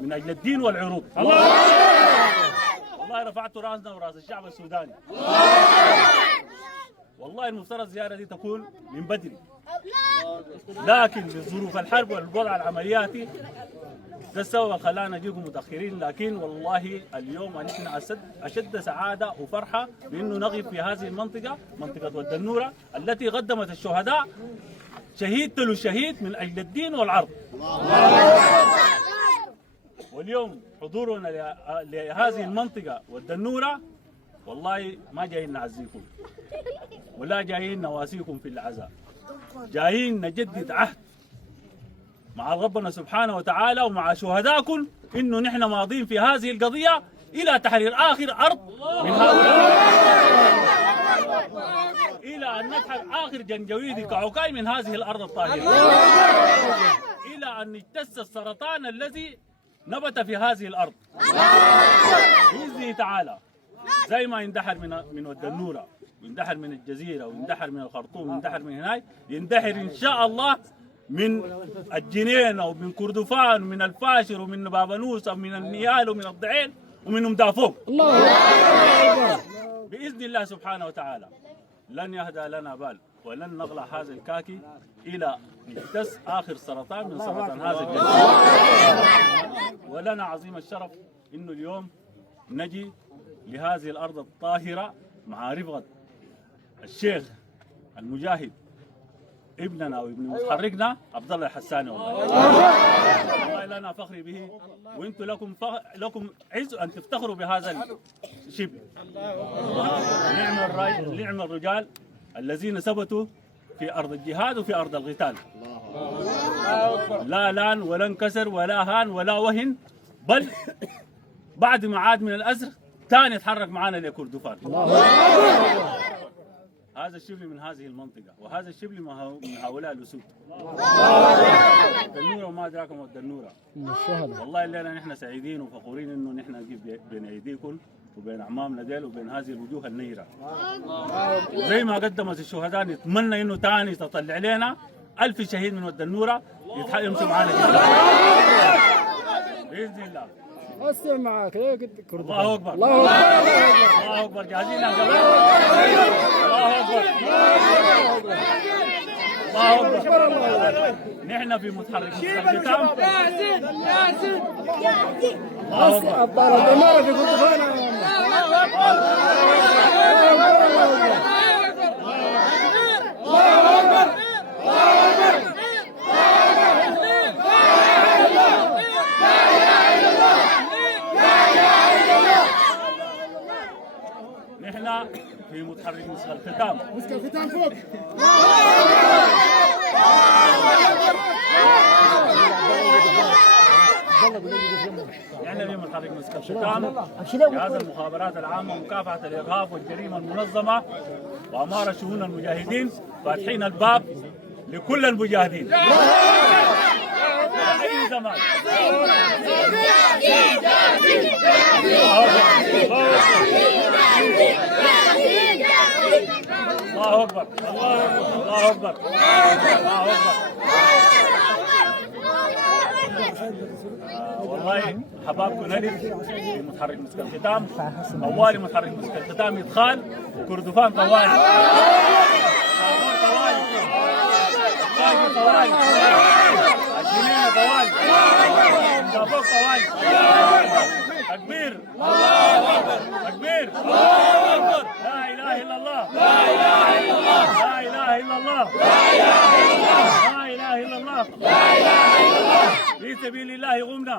من اجل الدين والعروض. والله رفعتوا راسنا وراس الشعب السوداني. والله المفترض الزياره دي تكون من بدري، لكن لظروف الحرب والوضع العملياتي ده السبب خلانا نجيكم متاخرين. لكن والله اليوم نحن اشد سعاده وفرحه بانه نقف في هذه المنطقه، منطقه ود النوره التي قدمت الشهداء شهيد تلو شهيد من اجل الدين والعرض. واليوم حضورنا لهذه المنطقة والدنورة والله ما جايين نعزيكم ولا جايين نواسيكم في العزاء، جايين نجدد عهد مع ربنا سبحانه وتعالى ومع شهداءكم انه نحن ماضين في هذه القضية الى تحرير اخر ارض من هؤلاء، الى ان نسحب اخر جنجويد كعكاي من هذه الارض الطاهرة، الى ان نجتث السرطان الذي نبت في هذه الارض باذنه تعالى. زي ما يندحر من ود النوره ويندحر من الجزيره ويندحر من الخرطوم ويندحر من هناك، يندحر ان شاء الله من الجنينه ومن كردفان ومن الفاشر ومن بابانوس ومن النيال ومن الضعين ومن ام دافوق باذن الله سبحانه وتعالى. لن يهدى لنا بال ولن نغلى هذا الكاكي الى نجتث اخر سرطان من سرطان هذا الجنين. ولنا عظيم الشرف انه اليوم نجي لهذه الارض الطاهره مع رفقه الشيخ المجاهد ابننا وابن متحركنا عبد الله الحساني. والله لنا فخر به، وانتم لكم عز ان تفتخروا بهذا الشبل. نعم الرجال الذين ثبتوا في ارض الجهاد وفي ارض القتال، لا لان ولا انكسر ولا هان ولا وهن، بل بعد ما عاد من الاسر ثاني يتحرك معنا لكردفان. هذا الشبل من هذه المنطقة، وهذا الشبل من هؤلاء الأسود. الدنورة وما أدراكم الدنورة. والله الليلة نحن سعيدين وفخورين إنه نحن نجيب بين أيديكم وبين أعمامنا ديل وبين هذه الوجوه النيرة. زي ما قدمت الشهداء نتمنى إنه تاني تطلع لنا 1000 شهيد من ود النورة يمشوا معنا بإذن الله. أسمع معك ليه الله أكبر الله أكبر الله أكبر. جاهزين يا شباب؟ الله أكبر الله أكبر. نحن في متحرك الختام. الله أكبر. أبطال الدمار في كردفان. نحن في متحرك مسك الختام. مسك الختام فوق. نحن في متحرك مسك الختام جهاز المخابرات العامة ومكافحة الإرهاب والجريمة المنظمة وأمارة شؤون المجاهدين فاتحين الباب لكل المجاهدين أي زمان. الله أكبر الله أكبر الله أكبر. والله حبابكم نرد في متحرك مسك الختام. طوالي متحرك مسك الختام يدخال وكردفان طوالي طوالي طوالي الجنينة طوالي دافوق طوالي. تكبير تكبير لا إله إلا الله لا إله إلا الله لا إله إلا الله لا إله إلا الله لا إله إلا الله. في سبيل الله قمنا.